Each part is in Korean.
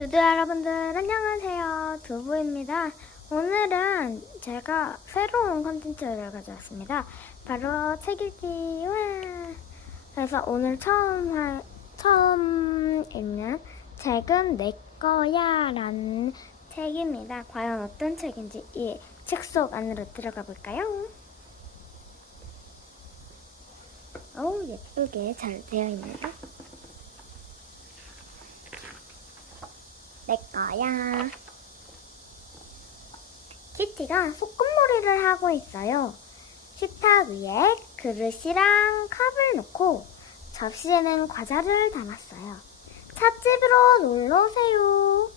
두두 여러분들 안녕하세요. 두부입니다. 오늘은 제가 새로운 컨텐츠를 가져왔습니다. 바로 책 읽기 와 그래서 오늘 처음 할 처음 읽는 책은 내 거야 라는 책입니다. 과연 어떤 책인지 이 책 속 안으로 들어가 볼까요? 어우 예쁘게 잘 되어 있네요 내 거야. 키티가 소꿉놀이를 하고 있어요. 식탁 위에 그릇이랑 컵을 놓고 접시에는 과자를 담았어요. 찻집으로 놀러 오세요.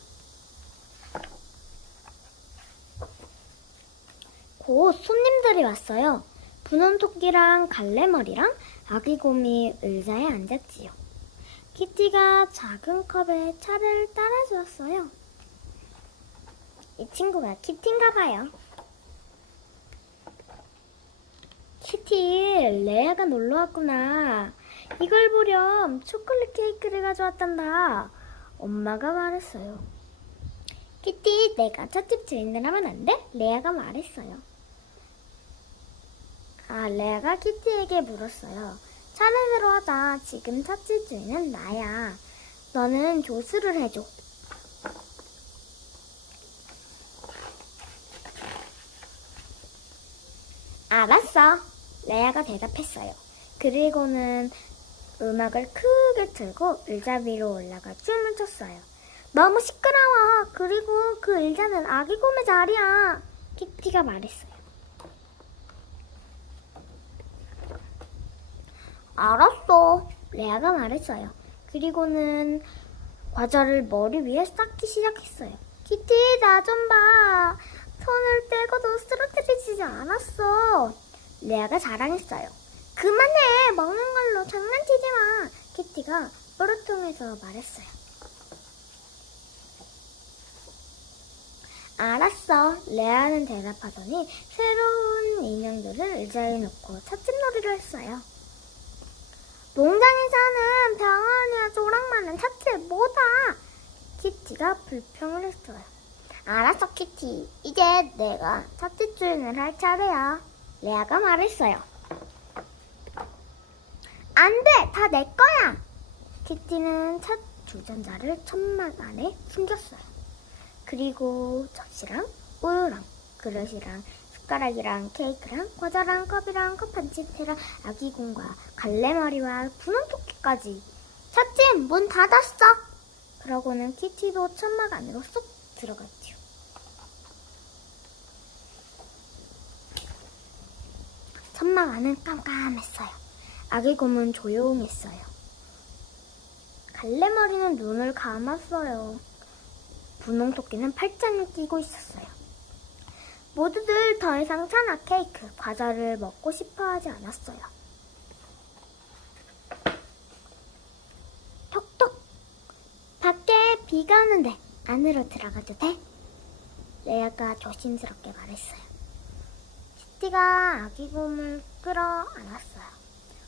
곧 손님들이 왔어요. 분홍 토끼랑 갈래머리랑 아기 곰이 의자에 앉았지요. 키티가 작은 컵에 차를 따라주었어요. 이 친구가 키티인가 봐요. 키티, 레아가 놀러 왔구나. 이걸 보렴 초콜릿 케이크를 가져왔단다. 엄마가 말했어요. 키티, 내가 찻집 주인을 하면 안 돼? 레아가 말했어요. 아, 레아가 키티에게 물었어요. 차례대로 하자. 지금 찻집 주인은 나야. 너는 조수를 해줘. 알았어. 레아가 대답했어요. 그리고는 음악을 크게 틀고 의자 위로 올라가 춤을 췄어요. 너무 시끄러워. 그리고 그 의자는 아기 곰의 자리야. 키티가 말했어요. 알았어. 레아가 말했어요. 그리고는 과자를 머리 위에 쌓기 시작했어요. 키티, 나 좀 봐. 손을 떼고도 쓰러뜨리지 않았어. 레아가 자랑했어요. 그만해! 먹는 걸로 장난치지 마! 키티가 뽀르통에서 말했어요. 알았어. 레아는 대답하더니 새로운 인형들을 의자에 놓고 찻집놀이를 했어요. 농장에 사는 병아리와 조랑 많은 찻집 뭐다? 키티가 불평을 했어요. 알았어, 키티. 이제 내가 찻집 주인을 할 차례야. 레아가 말했어요. 안 돼! 다 내 거야! 키티는 찻 주전자를 천막 안에 숨겼어요. 그리고 접시랑 우유랑 그릇이랑 숟가락이랑 케이크랑 과자랑 컵이랑 컵 반지태랑 아기곰과 갈래머리와 분홍 토끼까지. 찻집 문 닫았어. 그러고는 키티도 천막 안으로 쏙 들어갔지요. 천막 안은 깜깜했어요. 아기곰은 조용했어요. 갈래머리는 눈을 감았어요. 분홍 토끼는 팔짱을 끼고 있었어요 모두들 더 이상 차나 케이크, 과자를 먹고 싶어 하지 않았어요. 톡톡! 밖에 비가 오는데 안으로 들어가도 돼? 레아가 조심스럽게 말했어요. 시티가 아기 곰을 끌어안았어요.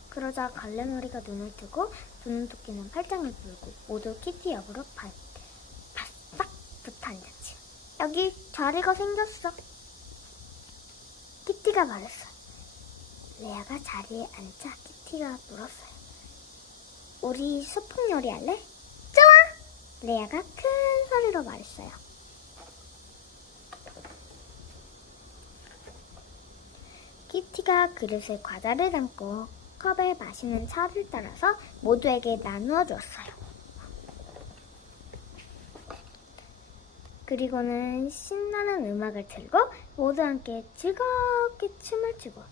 그러자 갈래머리가 눈을 뜨고 토끼는 팔짱을 불고 모두 키티 옆으로 바, 바싹 붙어 앉았지. 여기 자리가 생겼어. 키티가 말했어. 레아가 자리에 앉자 키티가 물었어요. 우리 소풍 요리 할래? 좋아! 레아가 큰 소리로 말했어요. 키티가 그릇에 과자를 담고 컵에 마시는 차를 따라서 모두에게 나누어 줬어요. 그리고는 신나는 음악을 틀고 모두 함께 즐겁게 춤을 추고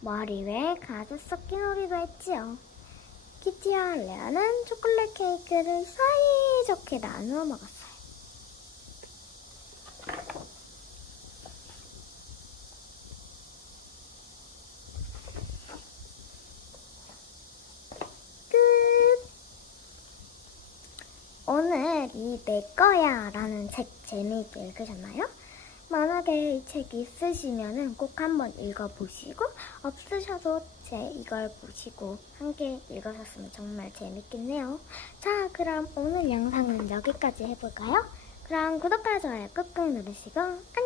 머리 위에 가득 섞인 놀이도 했지요. 키티와 레아는 초콜릿 케이크를 사이좋게 나누어 먹었어요. 오늘 이내 거야 라는 책 재미있게 읽으셨나요? 만약에 이 책이 있으시면은 꼭 한번 읽어보시고 없으셔도 제 이걸 보시고 함께 읽으셨으면 정말 재밌겠네요. 자, 그럼 오늘 영상은 여기까지 해볼까요? 그럼 구독과 좋아요 꾹꾹 누르시고 안녕!